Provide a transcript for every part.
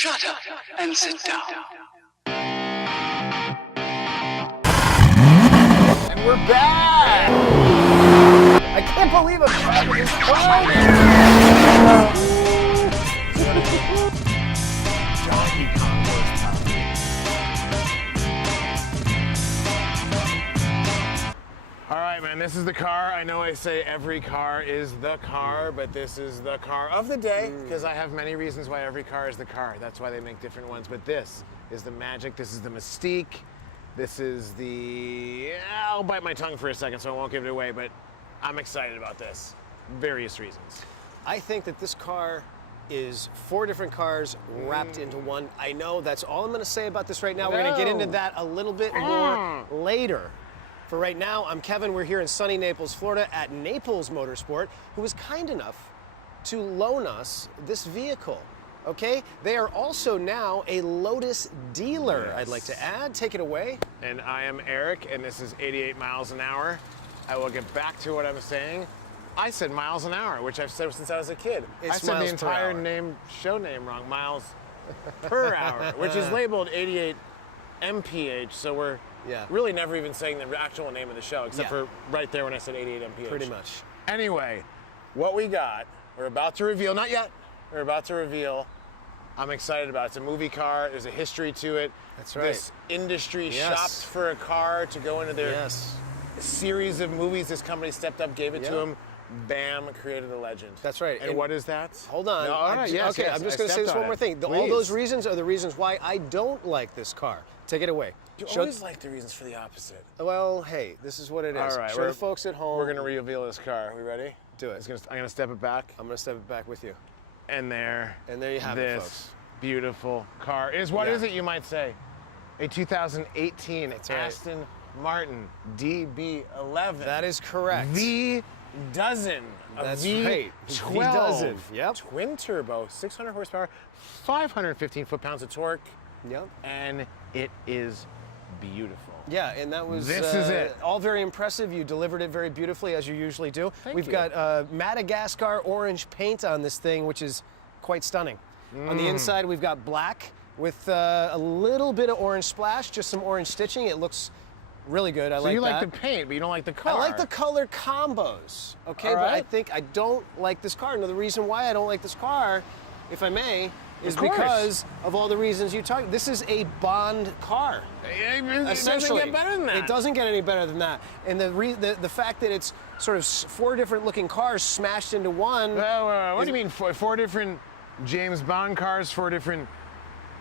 Shut up and sit down. And we're back! I can't believe I'm driving this car! All right, man, this is the car. I know I say every car is the car, but this is the car of the day because I have many reasons why every car is the car. That's why they make different ones. But this is the magic. This is the mystique. This is the... I'll bite my tongue for a second so I won't give it away, but I'm excited about this. Various reasons. I think that this car is 4 different cars wrapped into one. I know that's all I'm going to say about this right now. We're going to get into that a little bit more later. For right now, I'm Kevin. We're here in sunny Naples, Florida at Naples Motorsport, who was kind enough to loan us this vehicle. Okay? They are also now a Lotus dealer, I'd like to add. Take it away. And I am Eric, and this is 88 miles an hour. I will get back to what I'm saying. I said miles an hour, which I've said since I was a kid. It's I said the miles per entire hour. show name wrong, miles per hour, which is labeled 88 MPH, so we're really never even saying the actual name of the show, except for right there when I said 88 MPH. Pretty much. Anyway, what we got, we're about to reveal, not yet, we're about to reveal. I'm excited about it. It's a movie car, there's a history to it. That's right. This industry shopped for a car to go into their series of movies. This company stepped up, gave it to them. Bam, created a legend. That's right. And what is that? Hold on. No, all right, I'm just going to say this one more thing. All those reasons are the reasons why I don't like this car. Take it away. You always like the reasons for the opposite. Well, hey, this is what it is. All right, show the folks at home. We're going to reveal this car. Are we ready? Do it. I'm going to step it back. I'm going to step it back with you. And there you have it, folks. This beautiful car is, what is it, you might say? A 2018 Aston Martin DB11. That is correct. The dozen. That's V12. right. V12. Yep. Twin turbo, 600 horsepower, 515 foot-pounds of torque. Yep. And it is beautiful. Yeah, and that was this is it. All very impressive. You delivered it very beautifully, as you usually do. We've got Madagascar orange paint on this thing, which is quite stunning. On the inside, we've got black with a little bit of orange splash, just some orange stitching. It looks really good. I like that. So you like the paint, but you don't like the car. I like the color combos, okay? But I don't like this car. Now, the reason why I don't like this car, if I may, is because of all the reasons you talked. This is a Bond car. Essentially. It doesn't get better than that. It doesn't get any better than that. And the fact that it's sort of 4 different looking cars smashed into one. What do you mean 4 different James Bond cars, 4 different...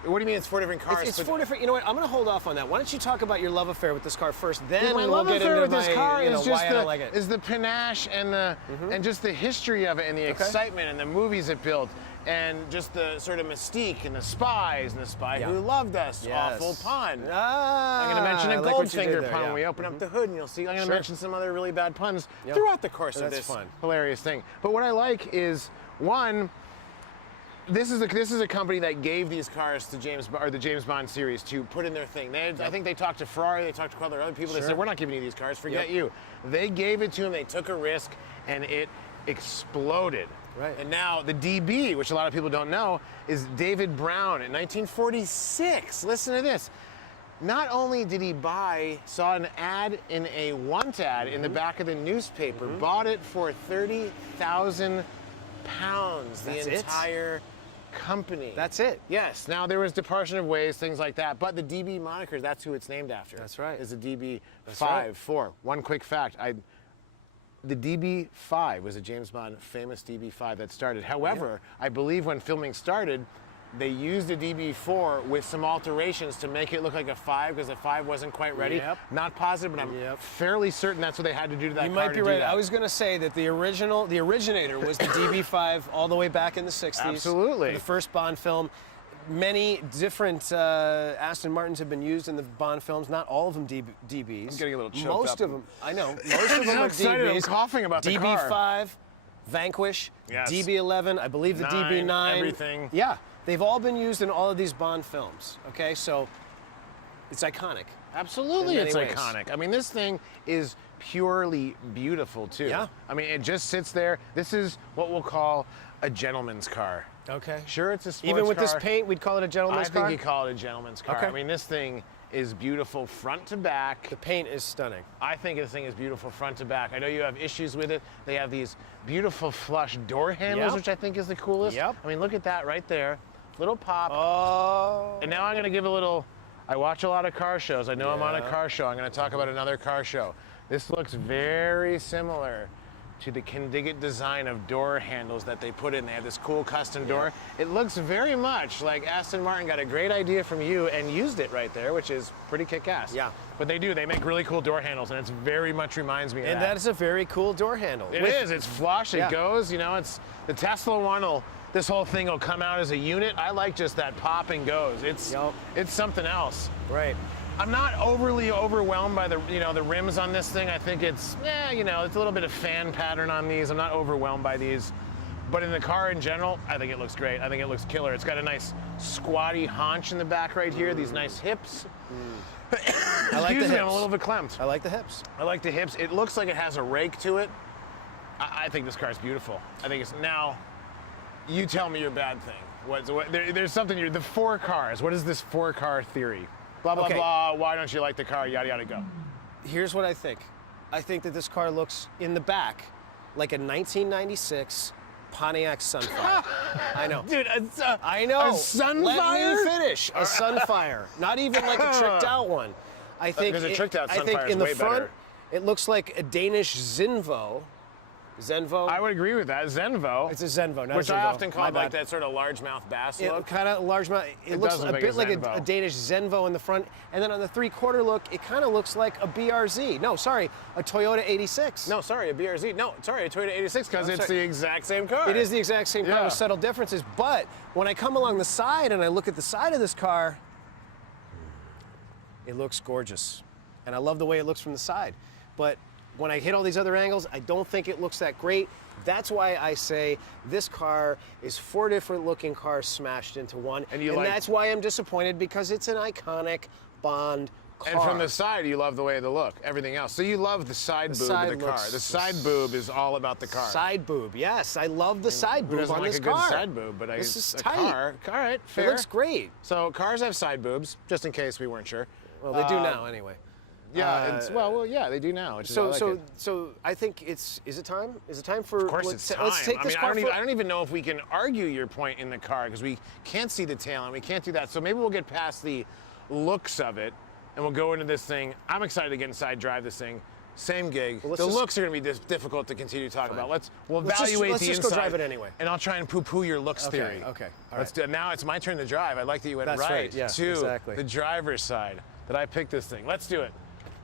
What do you mean it's 4 different cars? It's 4 different... You know what? I'm going to hold off on that. Why don't you talk about your love affair with this car first, then we'll get into this car why I don't like it. Is the panache and the and just the history of it and the excitement and the movies it built and just the sort of mystique and the spies and the spy who loved us. Awful pun. I'm going to mention a Goldfinger pun when we open up the hood, and you'll see. I'm going to mention some other really bad puns throughout the course of this hilarious thing. But what I like is, one, this is a company that gave these cars to the James Bond series to put in their thing. I think they talked to Ferrari, they talked to other people. They said, we're not giving you these cars, forget you. They gave it to them, they took a risk, and it exploded. Right. And now the DB, which a lot of people don't know, is David Brown in 1946. Listen to this. Not only did he saw an ad in a want ad in the back of the newspaper, bought it for 30,000 pounds. The entire company. That's it. Yes. Now there was departure of ways, things like that, but the DB moniker, that's who it's named after. That's right. Is a DB5. One quick fact. The DB5 was a James Bond famous DB5 that started. However, I believe when filming started, they used a DB4 with some alterations to make it look like a 5 because the 5 wasn't quite ready. Not positive, but I'm fairly certain that's what they had to do to that car. You might be right. I was going to say that the originator was the DB5 all the way back in the 60s. Absolutely. The first Bond film. Many different Aston Martins have been used in the Bond films. Not all of them DBs. I'm getting a little choked Most of them, I know. Most of them are DBs. I'm coughing about the car. DB5, Vanquish, DB11, I believe the DB9. Everything. Yeah, they've all been used in all of these Bond films. Okay, so it's iconic. Absolutely, it's iconic. I mean, this thing is purely beautiful too. Yeah. I mean, it just sits there. This is what we'll call a gentleman's car. Okay. Sure, it's a sports Even with car. this paint, we'd call it a gentleman's car? I think you call it a gentleman's car. Okay. I mean, this thing is beautiful front to back. The paint is stunning. I think this thing is beautiful front to back. I know you have issues with it. They have these beautiful flush door handles, which I think is the coolest. Yep. I mean, look at that right there. Little pop. Oh. And now I'm going to give a little, I watch a lot of car shows. I know I'm on a car show. I'm going to talk about another car show. This looks very similar to the Kindigit design of door handles that they put in. They have this cool custom door. It looks very much like Aston Martin got a great idea from you and used it right there, which is pretty kick-ass. Yeah. But they do. They make really cool door handles, and it's very much reminds me of that. And that is a very cool door handle. It is. It's flush. It goes. You know, it's the Tesla one will. This whole thing will come out as a unit. I like just that pop and goes. It's something else. Right. I'm not overly overwhelmed by the the rims on this thing. I think it's it's a little bit of fan pattern on these. I'm not overwhelmed by these. But in the car in general, I think it looks great. I think it looks killer. It's got a nice squatty haunch in the back right here. These nice hips. I like the hips. I'm a little bit clamped. I like the hips. I like the hips. It looks like it has a rake to it. I think this car is beautiful. I think it's now. You tell me your bad thing. There's something. The 4 cars. What is this 4-car theory? Blah, blah, blah. Why don't you like the car? Yada, yada, go. Here's what I think. I think that this car looks, in the back, like a 1996 Pontiac Sunfire. I know. Dude, I know. A Sunfire? Let me finish. A Sunfire. Not even like a tricked out one. I think because a tricked out Sunfire I think is in the way front, better. it looks like a Danish Zenvo. Zenvo? I would agree with that. Zenvo. It's a Zenvo, not which a Zenvo. I often call like that sort of largemouth bass look. Kind of largemouth. It looks a bit like a Danish Zenvo in the front, and then on the 3/4 look, it kind of looks like a BRZ. No, sorry, a Toyota 86. No, sorry, a BRZ. No, sorry, a Toyota 86 because it's the exact same car. It is the exact same car with subtle differences, but when I come along the side and I look at the side of this car, it looks gorgeous. And I love the way it looks from the side. But when I hit all these other angles, I don't think it looks that great. That's why I say this car is 4 different looking cars smashed into one. And that's why I'm disappointed, because it's an iconic Bond car. And from the side, you love the way they look, everything else. So you love the side boob of the car. The side boob is all about the car. Side boob, yes. I love the side boob on this car. Good side boob, but this is a tight. car. All right, fair. It looks great. So cars have side boobs, just in case we weren't sure. Well, they do now, anyway. Yeah, yeah, they do now. So I think is it time? Is it time for? Of course, it's time. Let's take this car. I don't even know if we can argue your point in the car because we can't see the tail and we can't do that. So maybe we'll get past the looks of it and we'll go into this thing. I'm excited to get inside, drive this thing. Same gig. Well, the looks are going to be difficult to continue to talk about. We'll evaluate let's the just inside. Go drive it anyway. And I'll try and poo-poo your looks theory. Okay. All Let's do it. Now it's my turn to drive. I like that you went right to the driver's side. That I picked this thing. Let's do it.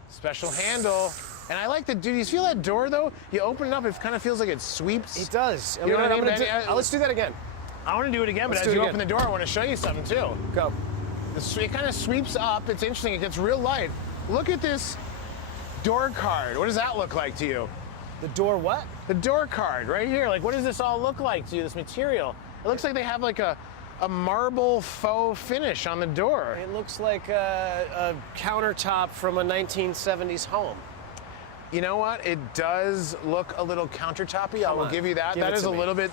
Special handle. And I like the, do you feel that door though? You open it up, it kind of feels like it sweeps. It does. You know what I mean? Let's do that again. I want to do it again, but as you open the door, I want to show you something too. Go. It kind of sweeps up. It's interesting. It gets real light. Look at this door card. What does that look like to you? The door what? The door card right here. Like, what does this all look like to you, this material? It looks like they have like a marble faux finish on the door. It looks like a countertop from a 1970s home. You know what? It does look a little countertoppy. I will give you that. That is a little bit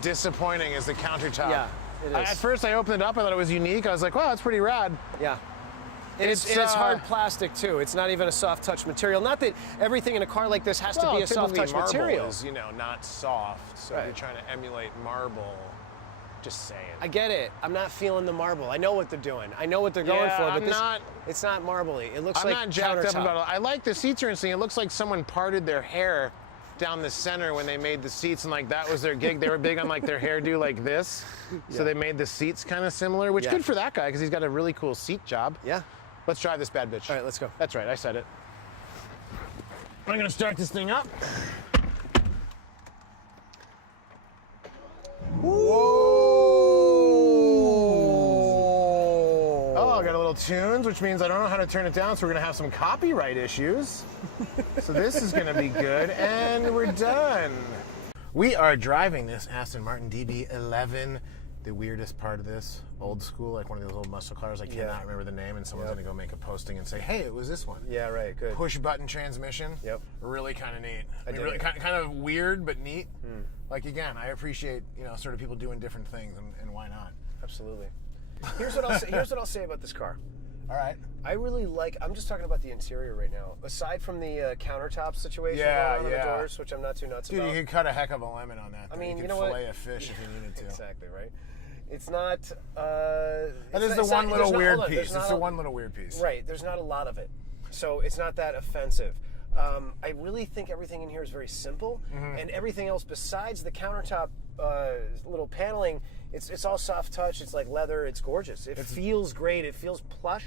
disappointing as the countertop. Yeah, it is. At first, I opened it up. I thought it was unique. I was like, wow, that's pretty rad. Yeah. It's hard plastic too. It's not even a soft touch material. Not that everything in a car like this has to be a soft touch material. Is, not soft. So you're trying to emulate marble. Just saying. I get it. I'm not feeling the marble. I know what they're doing. I know what they're going for, but it's not marbly. It looks like I'm not jacked up about it. I like the seats are interesting. It looks like someone parted their hair down the center when they made the seats, and like that was their gig. They were big on like their hairdo like this. So they made the seats kind of similar, which good for that guy because he's got a really cool seat job. Yeah. Let's drive this bad bitch. All right, let's go. That's right, I said it. I'm gonna start this thing up. Whoa! Oh, I got a little tunes, which means I don't know how to turn it down, so we're gonna have some copyright issues. So this is gonna be good, and we're done. We are driving this Aston Martin DB11. the weirdest part of this, old school, like one of those old muscle cars. I cannot remember the name, and someone's going to go make a posting and say, hey, it was this one. Yeah, right, good. Push-button transmission. Yep. Really kind of neat. I mean, really kind of weird, but neat. Like, again, I appreciate, sort of people doing different things, and why not? Absolutely. Here's what I'll say about this car. All right. I really I'm just talking about the interior right now. Aside from the countertop situation on the doors, which I'm not too nuts about. Dude, you could cut a heck of a lemon on that. I mean, you could fillet a fish if you needed to. Exactly, right? It's not... that is the one little weird piece. It's the one little weird piece. Right. There's not a lot of it. So it's not that offensive. I really think everything in here is very simple. And everything else besides the countertop little paneling, it's all soft touch. It's like leather. It's gorgeous. It feels great. It feels plush.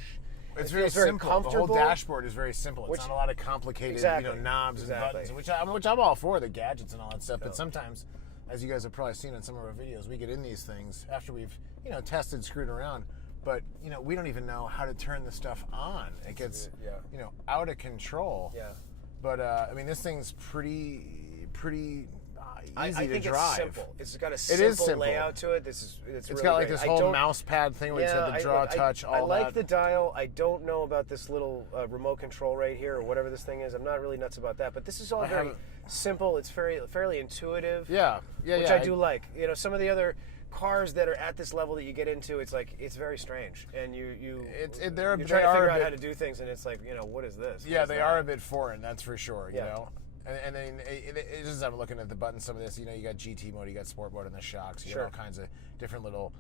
It's very simple. Comfortable. The whole dashboard is very simple. It's not a lot of complicated knobs and buttons, which I'm all for, the gadgets and all that stuff. But sometimes, as you guys have probably seen in some of our videos, we get in these things after we've tested, screwed around. But we don't even know how to turn the stuff on. It gets out of control. Yeah. But I mean, this thing's pretty easy to drive. It's simple. It's got a simple layout to it. It's really got like great. this whole mouse pad thing where you have the draw, touch, all that. I like the dial. I don't know about this little remote control right here or whatever this thing is. I'm not really nuts about that. But this is all very simple. It's fairly intuitive. Which I do like. Some of the other cars that are at this level that you get into, it's very strange, and you try to figure out how to do things, and it's like, what is this? Yeah, they are a bit foreign, that's for sure. You know. And then it just I'm looking at the buttons. Some of this, you got GT mode, you got sport mode, and the shocks. You got all kinds of different little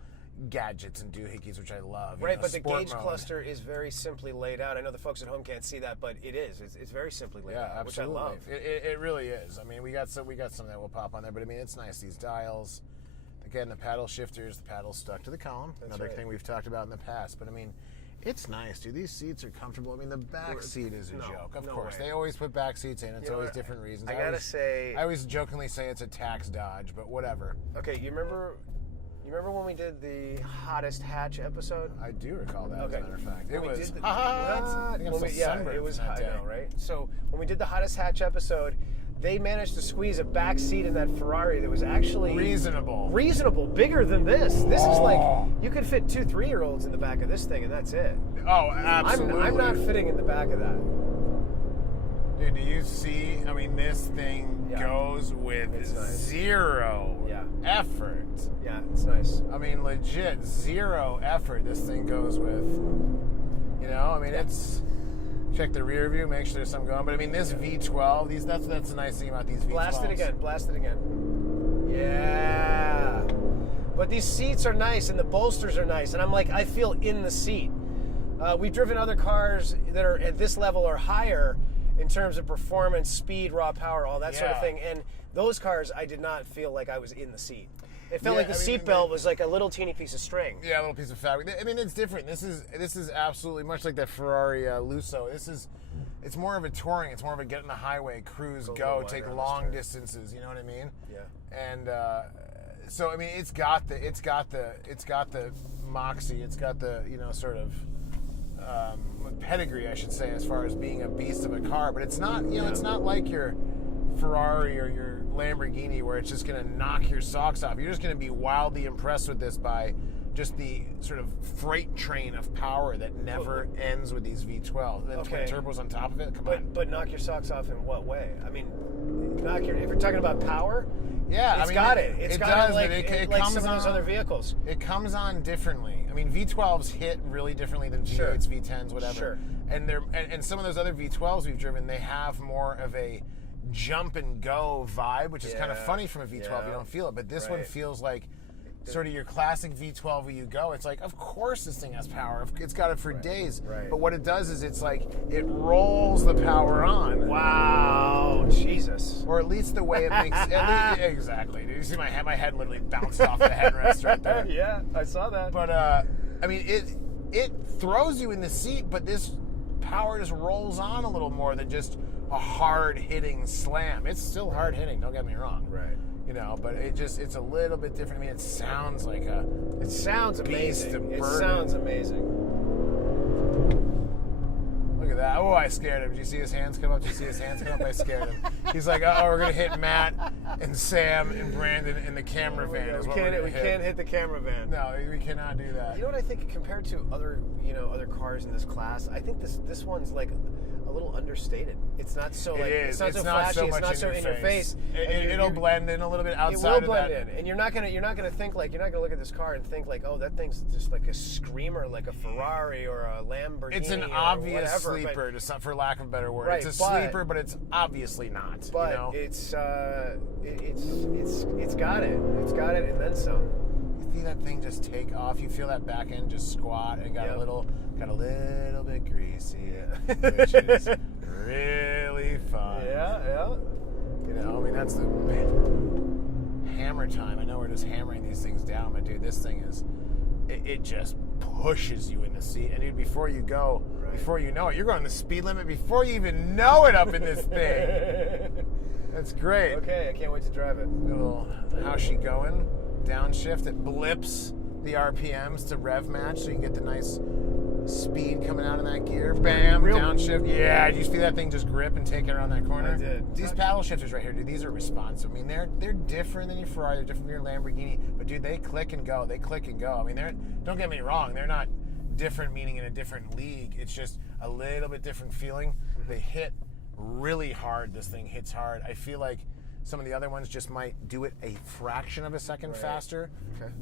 gadgets and doohickeys, which I love. Right, but the gauge cluster is very simply laid out. I know the folks at home can't see that, but it is. It's very simply laid out, absolutely. which I love. It really is. I mean, we got some that will pop on there, but I mean, it's nice. These dials, again, the paddle shifters, the paddle's stuck to the column. Another thing we've talked about in the past, but I mean. It's nice, dude. These seats are comfortable. I mean, the back seat is a joke. Of course, they always put back seats in. It's always different reasons. I always jokingly say it's a tax dodge, but whatever. Okay, you remember when we did the hottest hatch episode? I do recall that. As a matter of fact, it was it was hot, right? So when we did the hottest hatch episode, they managed to squeeze a back seat in that Ferrari that was actually reasonable, bigger than this. This is like, you could fit 2 3-year-olds in the back of this thing, and that's it. Oh, absolutely. I'm not fitting in the back of that. Dude, do you see? I mean, this thing goes with zero effort. Yeah, it's nice. I mean, legit, zero effort this thing goes with. I mean, it's... Check the rear view, make sure there's something going. But I mean, this V12, that's the nice thing about these V12s. Blast it again. Yeah. But these seats are nice, and the bolsters are nice, and I feel in the seat. We've driven other cars that are at this level or higher in terms of performance, speed, raw power, all that sort of thing. And those cars, I did not feel like I was in the seat. It felt like the seatbelt was like a little teeny piece of string. Yeah, a little piece of fabric. I mean, it's different. This is absolutely much like that Ferrari Lusso. It's more of a touring. It's more of a get in the highway, cruise, go, take long distances. You know what I mean? Yeah. And so I mean, it's got the moxie. It's got the sort of pedigree, I should say, as far as being a beast of a car. But it's not it's not like your Ferrari or your Lamborghini where it's just going to knock your socks off. You're just going to be wildly impressed with this by just the sort of freight train of power that never ends with these V12s. And then twin turbos on top of it. But knock your socks off in what way? I mean, if you're talking about power, it's got it. It's got it like some of those other vehicles. It comes on differently. I mean, V12s hit really differently than V8s, V10s, whatever. Sure. And some of those other V12s we've driven, they have more of a jump and go vibe, which is kind of funny from a V12. You don't feel it, but this one feels like sort of your classic V12 where you go. It's like, of course this thing has power. It's got it for days. Right. But what it does is it's like it rolls the power on. Wow, Jesus. Or at least the way it makes exactly. Did you see my head literally bounced off the headrest right there? Yeah, I saw that. But I mean, it throws you in the seat, but this power just rolls on a little more than just a hard-hitting slam. It's still hard-hitting, don't get me wrong. Right. But it's a little bit different. I mean, it sounds like it sounds amazing. It sounds amazing. Look at that. Oh, I scared him. Did you see his hands come up? I scared him. He's like, oh, we're going to hit Matt and Sam and Brandon in the camera van. We can't hit the camera van. No, we cannot do that. You know what I think compared to other cars in this class, I think this one's like a little understated. It's not so like it's not so flashy. It's not so in your face. It'll blend in a little bit outside. It will blend in, and you're not gonna think like you're not gonna look at this car and think like, oh, that thing's just like a screamer, like a Ferrari or a Lamborghini. It's an obvious sleeper, for lack of a better word. Right, it's a sleeper, but it's obviously not. But it's got it. It's got it, and then some. You see that thing just take off. You feel that back end just squat and got a little bit greasy, which is really fun. Yeah. You know, I mean, that's the hammer time. I know we're just hammering these things down, but dude, this thing is, it just pushes you in the seat. And dude, before you go, before you know it, you're going the speed limit before you even know it up in this thing. That's great. Okay, I can't wait to drive it. Little, how's she going? Downshift, it blips the RPMs to rev match, so you get the nice speed coming out in that gear. Bam, downshift. Yeah, did you see that thing just grip and take it around that corner? I did. These paddle shifters right here, dude, these are responsive. I mean, they're different than your Ferrari, they're different than your Lamborghini, but dude, they click and go. I mean, don't get me wrong, they're not different meaning in a different league. It's just a little bit different feeling. They hit really hard. This thing hits hard. I feel like some of the other ones just might do it a fraction of a second faster,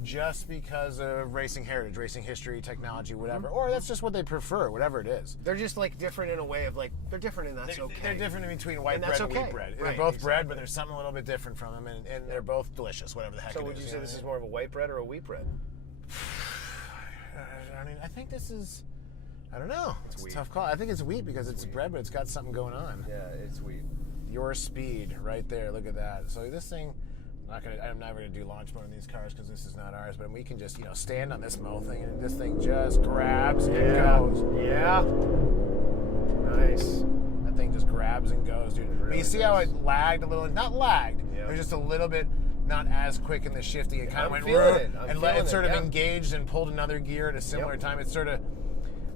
just because of racing heritage, racing history, technology, whatever. Or that's just what they prefer, whatever it is. They're just like different in a way of like, they're different and that's okay. They're different in between white bread and wheat bread. They're both bread, but there's something a little bit different from them, and they're both delicious, whatever the heck it is. So would you say this is more of a white bread or a wheat bread? I mean, I think this is, I don't know. It's a tough call. I think it's wheat because it's bread, but it's got something going on. Yeah, it's wheat. Your speed right there. Look at that. So this thing, I'm never gonna do launch mode in these cars because this is not ours. But we can just stand on this mo thing, and this thing just grabs and goes. Yeah. Nice. That thing just grabs and goes, dude. But you see how it lagged a little? Not lagged. Yeah. It was just a little bit not as quick in the shifting. It kind of went and it sort of engaged and pulled another gear at a similar time. It's sort of.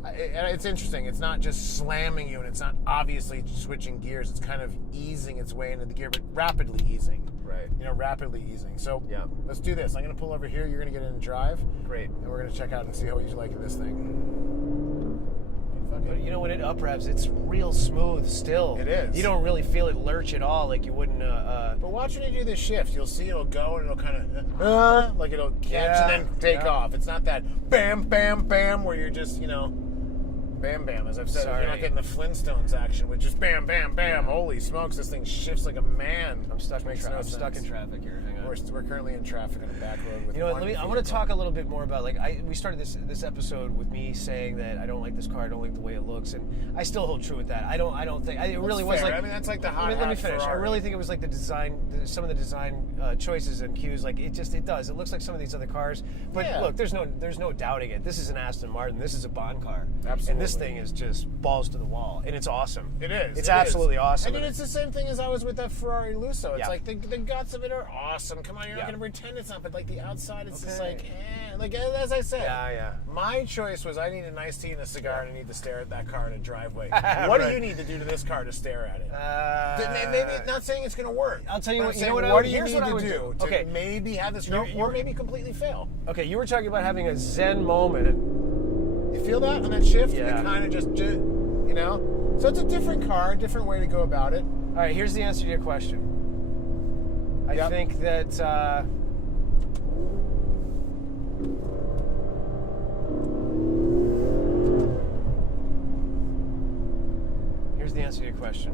It's interesting. It's not just slamming you, and it's not obviously switching gears. It's kind of easing its way into the gear, but rapidly easing. Right. Rapidly easing. So let's do this. I'm going to pull over here. You're going to get in and drive. Great. And we're going to check out and see how you like this thing. But when it up revs, it's real smooth still. It is. You don't really feel it lurch at all, like you wouldn't. But watch when you do this shift. You'll see it'll go and it'll kind of like it'll catch and then take off. It's not that bam, bam, bam where you're just bam, bam. As I've said, you're not getting the Flintstones action, which is bam, bam, bam. Holy smokes, this thing shifts like a man. I'm stuck in traffic here. Hang on. We're currently in traffic on a back road with I want to talk a little bit more about we started this episode with me saying that I don't like this car, I don't like the way it looks, and I still hold true with that. I don't think it really was like. I mean, that's like the hot. Let me finish. Ferrari. I really think it was like the design, some of the design choices and cues. Like it does. It looks like some of these other cars, but look, there's no doubting it. This is an Aston Martin. This is a Bond car. Absolutely. And this thing is just balls to the wall, and it's awesome. It is. It's absolutely awesome. And it's the same thing as I was with that Ferrari Lusso. It's like the guts of it are awesome. Come on, you're not going to pretend it's not, but like the outside, it's just like, like as I said. My choice was I need a nice tea and a cigar, and I need to stare at that car in a driveway. What do you need to do to this car to stare at it? Maybe not saying it's going to work. I'll tell you what. What do you need to do to maybe have this go, or maybe completely fail? Okay, you were talking about having a Zen moment. You feel that on that shift? Yeah. It kind of just, So it's a different car, a different way to go about it. All right, here's the answer to your question. I think that here's the answer to your question.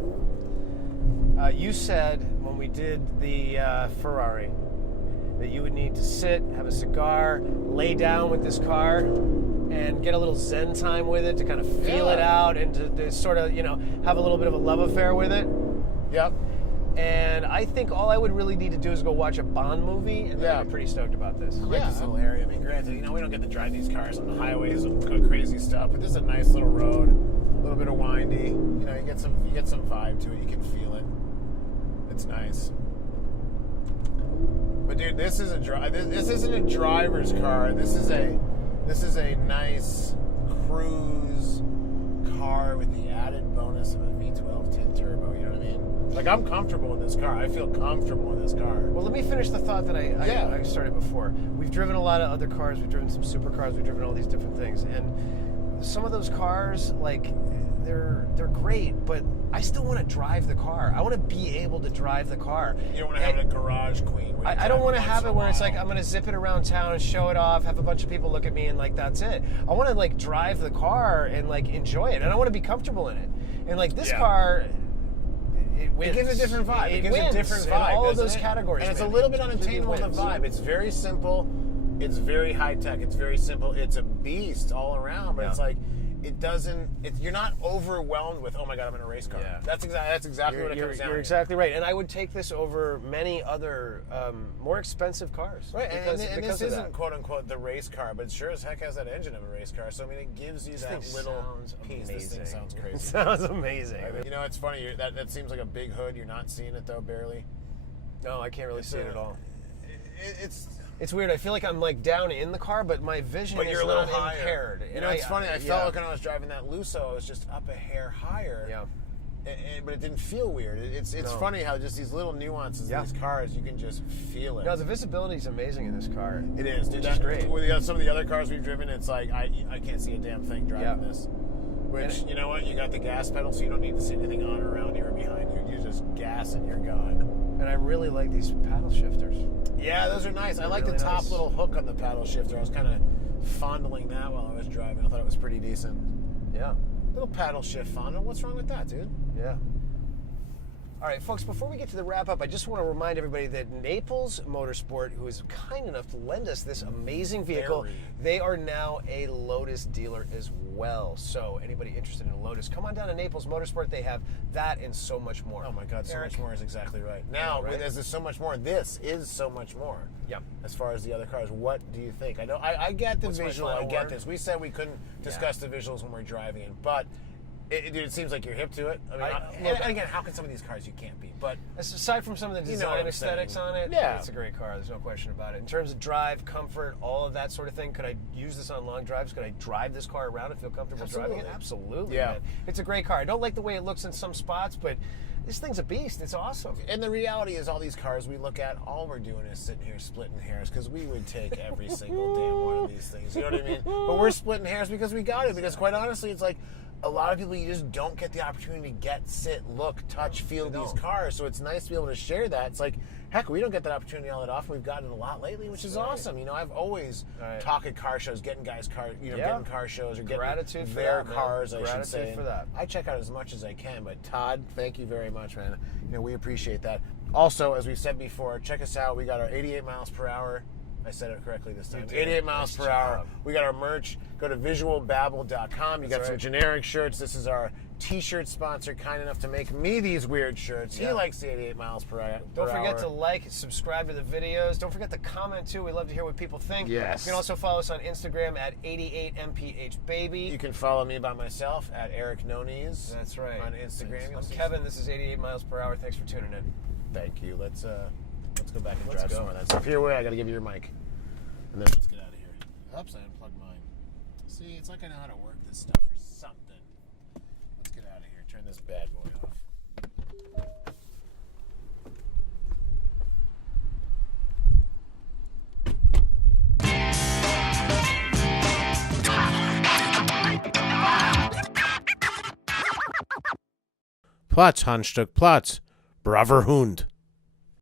You said when we did the Ferrari that you would need to sit, have a cigar, lay down with this car, and get a little Zen time with it to kind of feel it out and to sort of, have a little bit of a love affair with it. Yep. And I think all I would really need to do is go watch a Bond movie, and then I'd be pretty stoked about this. I like this little area. I mean, granted, we don't get to drive these cars on the highways and crazy stuff, but this is a nice little road, a little bit of windy. You get some vibe to it. You can feel it. It's nice. But dude, this is this isn't a driver's car. This is a nice cruise car with the added bonus of a V12 tin turbo. You know what I mean? Like, I'm comfortable in this car. I feel comfortable in this car. Well, let me finish the thought that I started before. We've driven a lot of other cars. We've driven some supercars. We've driven all these different things, and some of those cars, like, they're great, but I still want to drive the car. I want to be able to drive the car. You don't want to have it a garage queen. I don't want to have it where it's like I'm going to zip it around town and show it off, have a bunch of people look at me, and like that's it. I want to like drive the car and like enjoy it, and I want to be comfortable in it. And like this car, it wins. It gives a different vibe. It gives wins a different in vibe. all of those categories, and it's a little bit unattainable in the vibe. It's very simple. It's very high tech. It's very simple. It's a beast all around, but it's like. It doesn't. You're not overwhelmed with, oh my god, I'm in a race car. Yeah. That's exactly what it comes down to. You're exactly right, and I would take this over many other more expensive cars. Right, and this isn't quote unquote the race car, but it sure as heck has that engine of a race car. So I mean, it gives you that little piece. This thing sounds crazy. It sounds amazing. You know, it's funny. That seems like a big hood. You're not seeing it though, barely. No, I can't really see it at all. It's weird. I feel like I'm like down in the car, but my vision is a little impaired. You know, it's funny. I felt like when I was driving that Lusso, I was just up a hair higher. Yeah. But it didn't feel weird. It's funny how just these little nuances in these cars, you can just feel it. No, the visibility is amazing in this car. It is, dude. That's great. With some of the other cars we've driven, it's like I can't see a damn thing driving this. Which, you know what? You got the gas pedal, so you don't need to see anything on or around you or behind you. You just gas and you're gone. And I really like these paddle shifters. Yeah, those are nice. I like the top little hook on the paddle shifter. I was kind of fondling that while I was driving. I thought it was pretty decent. Yeah. Little paddle shift fondle. What's wrong with that, dude? Yeah. All right, folks, before we get to the wrap-up, I just want to remind everybody that Naples Motorsport, who is kind enough to lend us this amazing vehicle, they are now a Lotus dealer as well. So anybody interested in a Lotus, come on down to Naples Motorsport. They have that and so much more. Oh, my God, so much more is exactly right. Now, as there's so much more, this is so much more. Yeah. As far as the other cars, what do you think? I get the visual. I get this. We said we couldn't discuss the visuals when we're driving it, but... It seems like you're hip to it. I mean, and again, how can some of these cars you can't be? But aside from some of the design aesthetics on it, it's a great car. There's no question about it. In terms of drive, comfort, all of that sort of thing, could I use this on long drives? Could I drive this car around and feel comfortable driving it? Absolutely. Yeah. Man. It's a great car. I don't like the way it looks in some spots, but this thing's a beast. It's awesome. And the reality is all these cars we look at, all we're doing is sitting here splitting hairs because we would take every single damn one of these things. You know what I mean? But we're splitting hairs because we got it. Because quite honestly, it's like, a lot of people, you just don't get the opportunity to get, sit, look, touch, feel these cars. So it's nice to be able to share that. It's like, heck, we don't get that opportunity all that often. We've gotten it a lot lately, which is awesome. You know, I've always talked at car shows, getting guys' car, getting car shows or getting their cars, I should say. For that. I check out as much as I can. But Todd, thank you very much, man. You know, we appreciate that. Also, as we've said before, check us out. We got our 88 miles per hour. I said it correctly this time. 88 miles per hour. We got our merch. Go to visualbabble.com. You got some generic shirts. This is our t-shirt sponsor, kind enough to make me these weird shirts. He likes the 88 miles per hour. Don't forget to like, subscribe to the videos. Don't forget to comment, too. We love to hear what people think. Yes. You can also follow us on Instagram at 88MPHBaby. You can follow me by myself at Eric Nonies. That's right. On Instagram. I'm Kevin. This is 88 miles per hour. Thanks for tuning in. Thank you. Let's go back and drive some more of that stuff. Here, wait, I got to give you your mic. And then let's get out of here. Oops, I unplugged mine. See, it's like I know how to work this stuff or something. Let's get out of here. Turn this bad boy off. Platz, Handstück, Platz. Braver Hund.